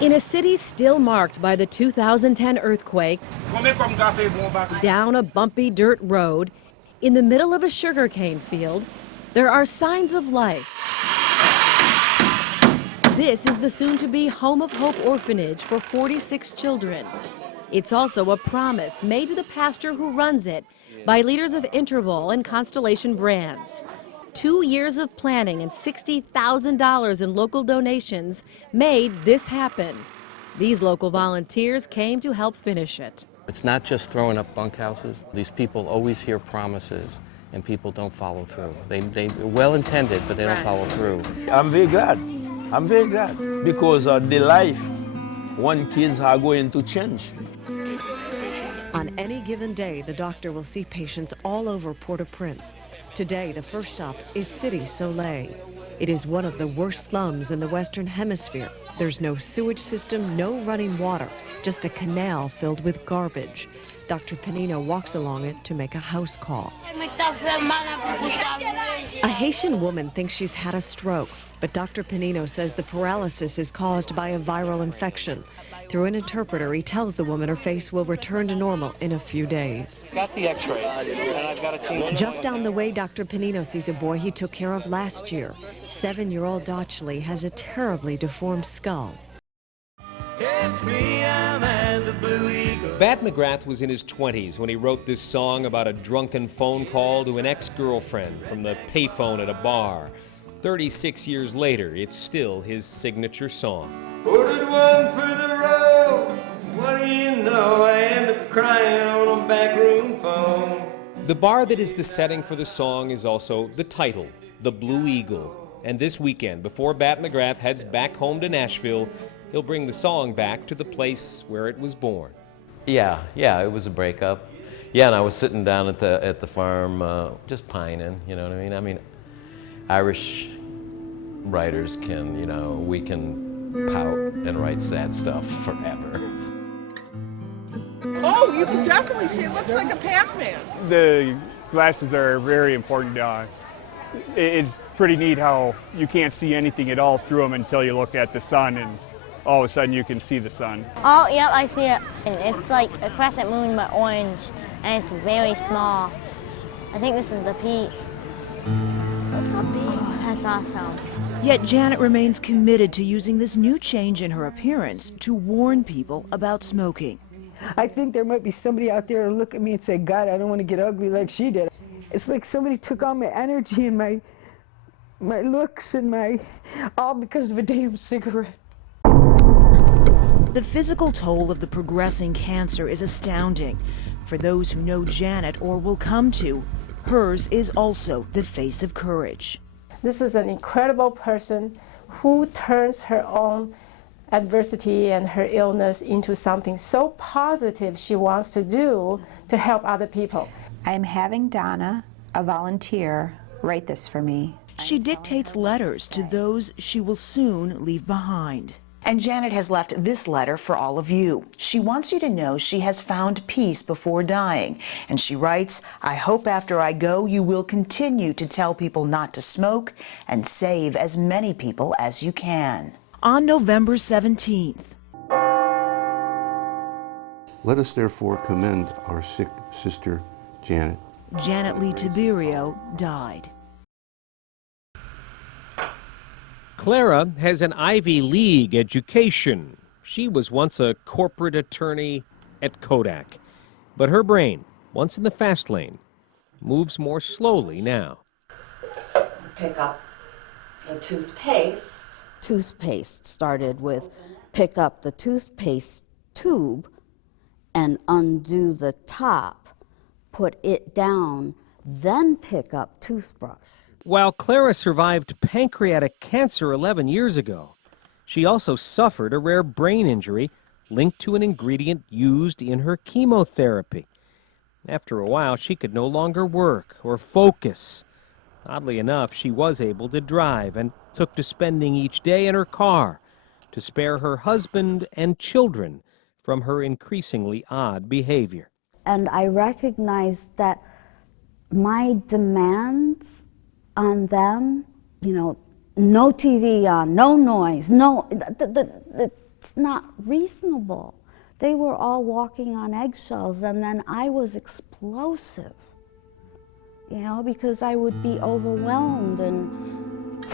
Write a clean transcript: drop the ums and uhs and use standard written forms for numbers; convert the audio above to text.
In a city still marked by the 2010 earthquake, down a bumpy dirt road, in the middle of a sugarcane field, there are signs of life. This is the soon-to-be Home of Hope orphanage for 46 children. It's also a promise made to the pastor who runs it by leaders of Interval and Constellation Brands. 2 years of planning and $60,000 in local donations made this happen. These local volunteers came to help finish it. It's not just throwing up bunkhouses. These people always hear promises and people don't follow through. They're well intended, but they don't follow through. I'm very glad. I'm very glad because the life one kids are going to change. On any given day, the doctor will see patients all over Port-au-Prince. Today, the first stop is City Soleil. It is one of the worst slums in the Western Hemisphere. There's no sewage system, no running water, just a canal filled with garbage. Dr. Panino walks along it to make a house call. A Haitian woman thinks she's had a stroke, but Dr. Panino says the paralysis is caused by a viral infection. Through an interpreter, he tells the woman her face will return to normal in a few days. Got the x-rays, and I've got a team. Just down the way, Dr. Panino sees a boy he took care of last year. 7-year-old Dotchley has a terribly deformed skull. It's me, I'm at the Blue Eagle. Bat McGrath was in his 20s when he wrote this song about a drunken phone call to an ex-girlfriend from the payphone at a bar. 36 years later, it's still his signature song. Ordered one for the road. What do you know? I end up crying on a backroom phone. The bar that is the setting for the song is also the title, the Blue Eagle. And this weekend, before Bat McGrath heads back home to Nashville, he'll bring the song back to the place where it was born. Yeah, it was a breakup. Yeah, and I was sitting down at the farm, just pining, you know what I mean? I mean, Irish writers can, we can pout and write sad stuff forever. Oh, you can definitely see it looks like a Pac-Man. The glasses are very important. It's pretty neat how you can't see anything at all through them until you look at the sun, and all of a sudden you can see the sun. Oh, yep, I see it. And it's like a crescent moon but orange, and it's very small. I think this is the peak. It's so big. That's awesome. Yet Janet remains committed to using this new change in her appearance to warn people about smoking. I think there might be somebody out there who look at me and say, God, I don't want to get ugly like she did. It's like somebody took all my energy and my looks and all because of a damn cigarette. The physical toll of the progressing cancer is astounding. For those who know Janet or will come to, hers is also the face of courage. This is an incredible person who turns her own adversity and her illness into something so positive she wants to do to help other people. I'm having Donna, a volunteer, write this for me. She dictates letters to those she will soon leave behind. And Janet has left this letter for all of you. She wants you to know she has found peace before dying. And she writes, I hope after I go you will continue to tell people not to smoke and save as many people as you can. On November 17th. Let us therefore commend our sick sister, Janet. Janet Lee Tiberio died. Clara has an Ivy League education. She was once a corporate attorney at Kodak. But her brain, once in the fast lane, moves more slowly now. Pick up the toothpaste. Toothpaste started with pick up the toothpaste tube and undo the top, put it down, then pick up toothbrush. While Clara survived pancreatic cancer 11 years ago, she also suffered a rare brain injury linked to an ingredient used in her chemotherapy. After a while, she could no longer work or focus. Oddly enough, she was able to drive and took to spending each day in her car to spare her husband and children from her increasingly odd behavior. And I recognized that my demands on them, no TV on, no noise, no, the That's not reasonable. They were all walking on eggshells, and then I was explosive, you know, because I would be overwhelmed and